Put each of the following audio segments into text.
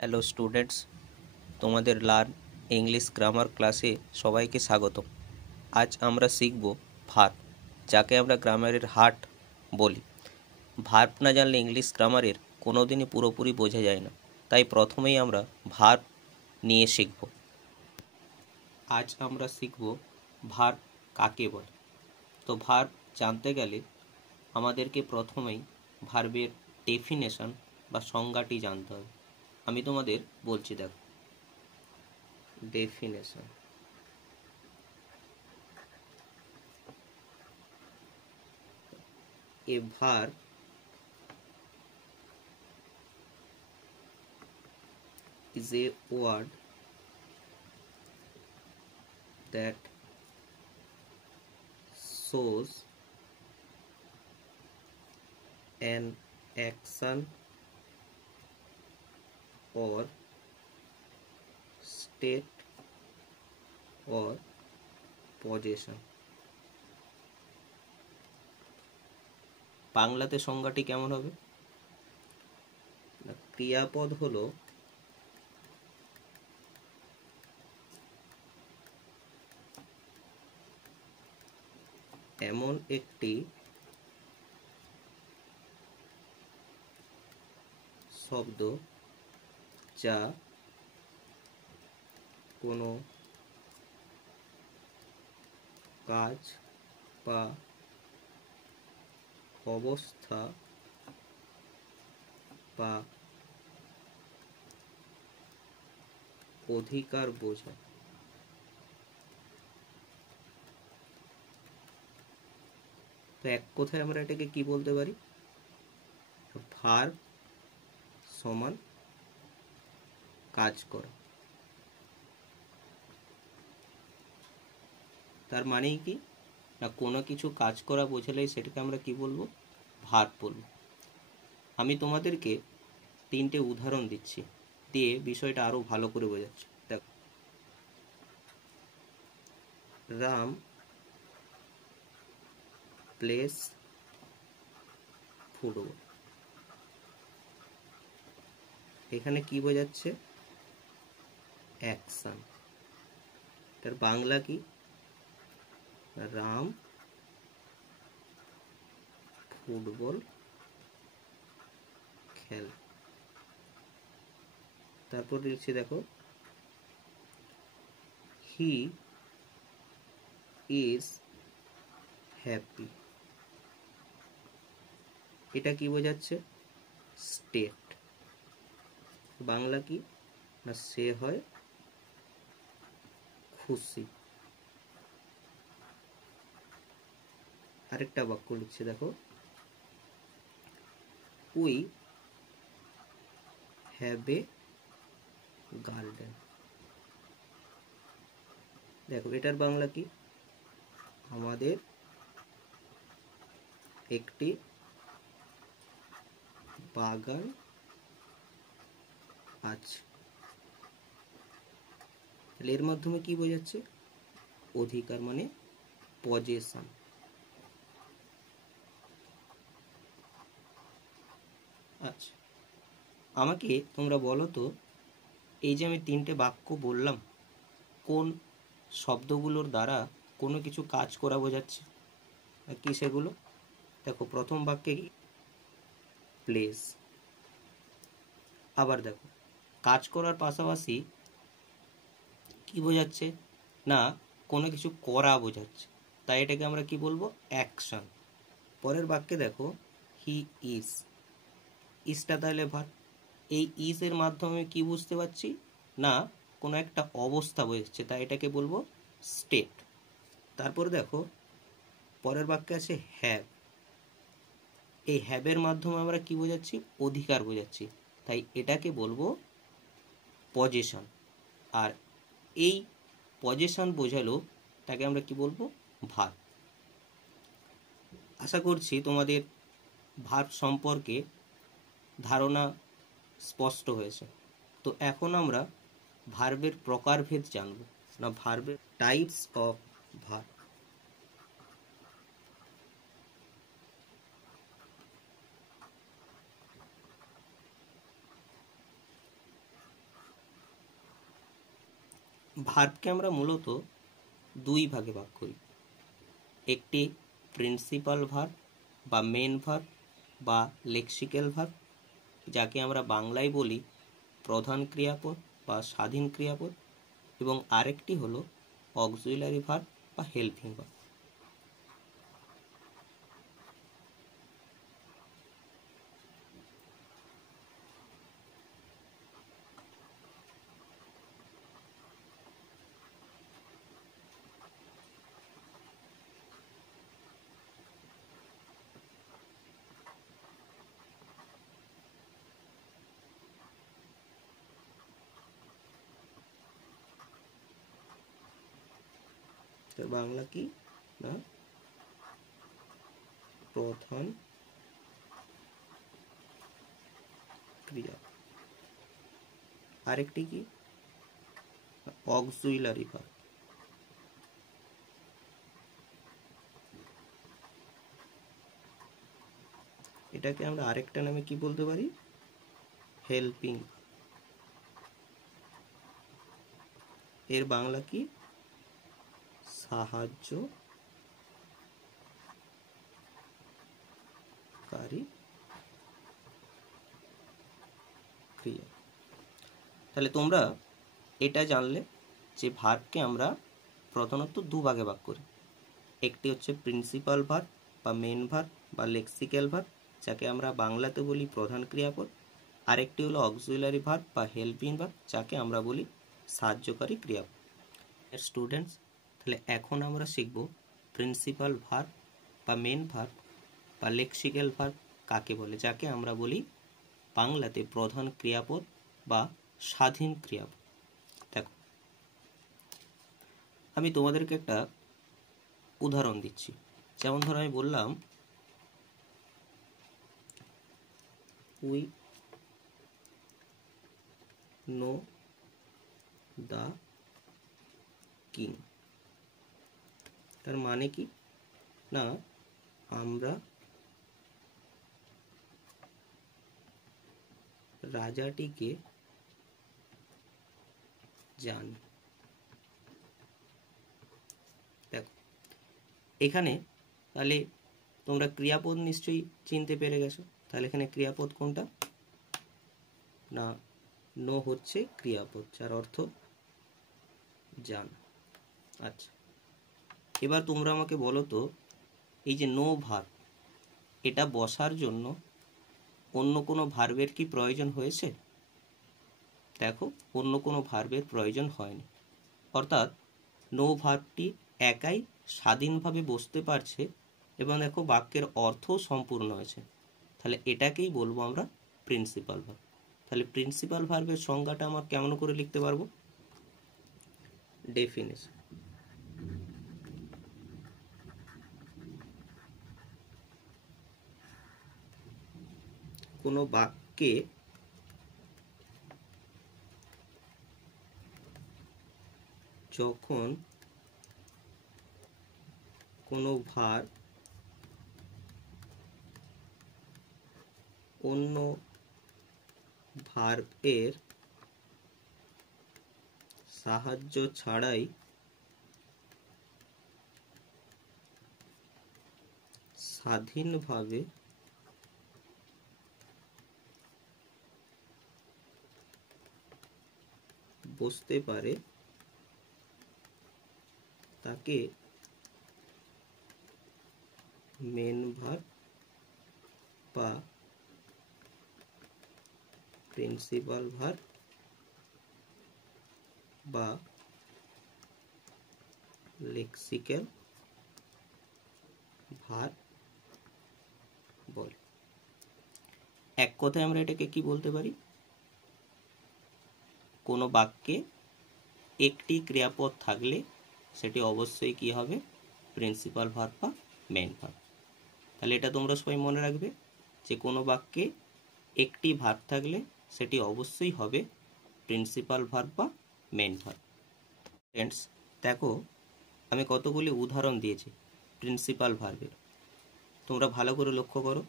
Hello students, তোমাদের learn English grammar ক্লাসে সবাইকে স্বাগত। আজ আমরা শিখব ভার্ব, যাকে আমরা গ্রামারের হার্ট বলি। ভার্ব না জানলে ইংলিশ গ্রামারের কোনোদিনই পুরোপুরি বোঝা যায় না, তাই প্রথমেই আমরা ভার্ব নিয়ে শিখব। আজ আমরা শিখব ভার্ব কাকে বলে। তো ভার্ব জানতে গেলে আমাদেরকে প্রথমেই ভার্বের ডেফিনেশন বা সংজ্ঞাটি জানতে হবে। আমি তোমাদের বলছি, দেখো। Definition. A verb is a word that shows an action or state or possession. বাংলাতে সংজ্ঞাটি কেমন হবে? ক্রিয়াপদ হলো এমন একটি শব্দ যা কোনো কাজ বা অবস্থা বা অধিকার বোঝায়। তো এক কথায় আমরা এটাকে কি বলতে পারি? ভার্ব সমান কাজ করা। তার মানেই কি না, কোনো কিছু কাজ করা বোঝালেই সেটাকে আমরা কি বলবো? ভার্ব বলবো। আমি তোমাদেরকে 3টে উদাহরণ দিচ্ছি, দিয়ে বিষয়টা আরো ভালো করে বোঝাচ্ছি। দেখো, রাম প্লেস ফুটবল। এখানে কি বোঝাচ্ছে? অ্যাকশন। তার বাংলা কি? রাম ফুটবল খেলে। তারপর লিখছি, দেখো, হি ইজ হ্যাপি। এটা কি বোঝাচ্ছে? স্টেট। বাংলা কি না, সে হয় খুশি। আরেকটা বাক্য লিখছে, দেখো, উই হ্যাভ এ গার্ডেন। দেখো, এটার বাংলা কি? আমাদের একটি বাগান আছে। তাহলে এর মাধ্যমে কি বোঝাচ্ছে? অধিকার, মানে পজেশন। আচ্ছা, আমাকে তোমরা বলো তো, এই যে আমি 3টে বাক্য বললাম, কোন শব্দগুলোর দ্বারা কোনো কিছু কাজ করা বোঝাচ্ছে? কি সেগুলো? দেখো, প্রথম বাক্যে কি? প্লেস। আবার দেখো, কাজ করার পাশাপাশি কি বোঝাচ্ছে? না, কোনো কিছু করা বোঝাচ্ছে, তাই এটাকে আমরা কি বলবো? অ্যাকশন। পরের বাক্যে দেখো, হি ইজ। ইজটা তাহলে ভার্ব। এই ইজ এর মাধ্যমে কি বুঝতে পারছি? না, কোনো একটা অবস্থা বোঝাচ্ছে, তাই এটাকে বলবো স্টেট। তারপর দেখো, পরের বাক্যে আছে হ্যাভ। এই হ্যাভের মাধ্যমে আমরা কি বোঝাচ্ছি? অধিকার বোঝাচ্ছি, তাই এটাকে বলবো পজেশন। আর এই পজেশন বোঝালো, তাকে আমরা কি বলবো? ভার্ব। আশা করছি তোমাদের ভার্ব সম্পর্কে ধারণা স্পষ্ট হয়েছে। তো এখন আমরা ভার্বের প্রকারভেদ জানব, না ভার্বের টাইপস অফ ভার্ব। ভার্বকে আমরা মূলত দুই ভাগে ভাগ করি। একটি প্রিন্সিপাল ভার্ব বা মেন ভার্ব বা লেক্সিক্যাল ভার্ব, যাকে আমরা বাংলায় বলি প্রধান ক্রিয়াপদ বা স্বাধীন ক্রিয়াপদ, এবং আরেকটি হলো অক্সিলারি ভার্ব বা হেল্পিং ভার্ব। বাংলা কি না প্রধান ক্রিয়া, আরেকটি কি অক্সিলারি ভার্ব। এটাকে আমরা আরেকটা নামে কি বলতে পারি, হেল্পিং। এর বাংলা কি সাহায্যকারী ক্রিয়া। তাহলে তোমরা এটা জানলে যে ভার্বকে আমরা প্রধানত দুভাগে ভাগ করি। একটি হচ্ছে প্রিন্সিপাল ভার্ব বা মেন ভার্ব বা লেক্সিক্যাল ভার্ব, যাকে আমরা বাংলাতে বলি প্রধান ক্রিয়াপদ। আরেকটি হলো অক্সিলারি ভার্ব বা হেল্পিং ভার্ব, যাকে আমরা বলি সাহায্যকারী ক্রিয়াপদ। স্টুডেন্টস, তাহলে এখন আমরা শিখব প্রিন্সিপাল ভার্ব বা মেন ভার্ব বা লেক্সিক্যাল ভার্ব কাকে বলে, যাকে আমরা বলি বাংলাতে প্রধান ক্রিয়াপদ বা স্বাধীন ক্রিয়াপদ। দেখো, আমি তোমাদেরকে একটা উদাহরণ দিচ্ছি। যেমন ধরো আমি বললাম উই নো দ্য কিং। তার মানে কি না আমরা রাজাটিকে জানি। দেখো এখানে তাহলে তোমরা ক্রিয়াপদ নিশ্চয়ই চিনতে পেরে গেছো। তাহলে এখানে ক্রিয়াপদ কোনটা না নো হচ্ছে ক্রিয়াপদ, যার অর্থ জান। আচ্ছা, এবার তোমরা আমাকে বলো তো, এই যে নো ভার্ব, এটা বসার জন্য অন্য কোনো ভার্বের কি প্রয়োজন হয়েছে? দেখো, অন্য কোনো ভার্বের প্রয়োজন হয়নি। অর্থাৎ নো ভার্বটি একাই স্বাধীনভাবে বসতে পারছে এবং দেখো বাক্যের অর্থও সম্পূর্ণ হয়েছে। তাহলে এটাকেই বলবো আমরা প্রিন্সিপাল ভার্ব। তাহলে প্রিন্সিপাল ভার্বের সংজ্ঞাটা আমরা কেমন করে লিখতে পারবো? ডেফিনেশন। কোনো বাক্যে যখন কোনো ভার্ব অন্য ভার্বের সাহায্য ছাড়াই স্বাধীনভাবে বসতে পারে তাকে মেন ভার্ব বা প্রিন্সিপাল ভার্ব বা লেক্সিক্যাল ভার্ব বলে। এক কথায় আমরা এটাকে কি বলতে পারি? কোনো বাক্যে একটি ক্রিয়াপদ থাকলে সেটি অবশ্যই কি হবে? প্রিন্সিপাল ভার্ব বা মেন ভার্ব। তাহলে এটা তোমরা সবাই মনে রাখবে যে কোনো বাক্যে একটি ভার্ব থাকলে সেটি অবশ্যই হবে প্রিন্সিপাল ভার্ব বা মেন ভার্ব। ফ্রেন্ডস, দেখো আমি কতগুলি উদাহরণ দিয়েছি প্রিন্সিপাল ভার্বের, তোমরা ভালো করে লক্ষ্য করো।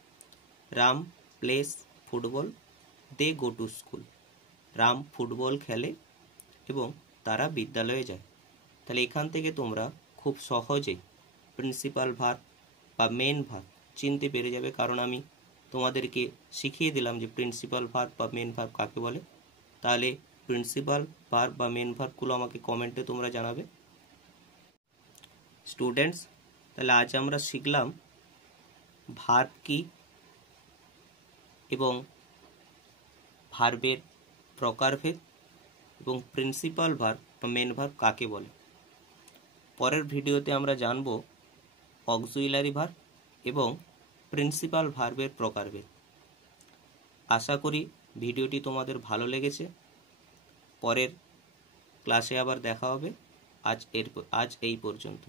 Ram plays football, they go to school. Ram football খেলে এবং তারা বিদ্যালয়ে যায়। তাহলে এখান থেকে তোমরা খুব সহজেই প্রিন্সিপাল ভার্ব বা মেন ভার্ব চিনতে পেরে যাবে, কারণ আমি তোমাদেরকে শিখিয়ে দিলাম যে প্রিন্সিপাল ভার্ব বা মেন ভার্ব কাকে বলে। তাহলে প্রিন্সিপাল ভার্ব বা মেন ভার্বগুলো আমাকে কমেন্টে তোমরা জানাবে। স্টুডেন্টস, তাহলে আজ আমরা শিখলাম ভার্ব কি এবং ভার্বের প্রকারভেদ এবং প্রিন্সিপাল ভার্ব বা মেন ভার্ব কাকে বলে। পরের ভিডিওতে আমরা জানব অক্সিলারি ভার্ব এবং প্রিন্সিপাল ভার্বের প্রকারভেদ। আশা করি ভিডিওটি তোমাদের ভালো লেগেছে। পরের ক্লাসে আবার দেখা হবে। আজ এই পর্যন্ত।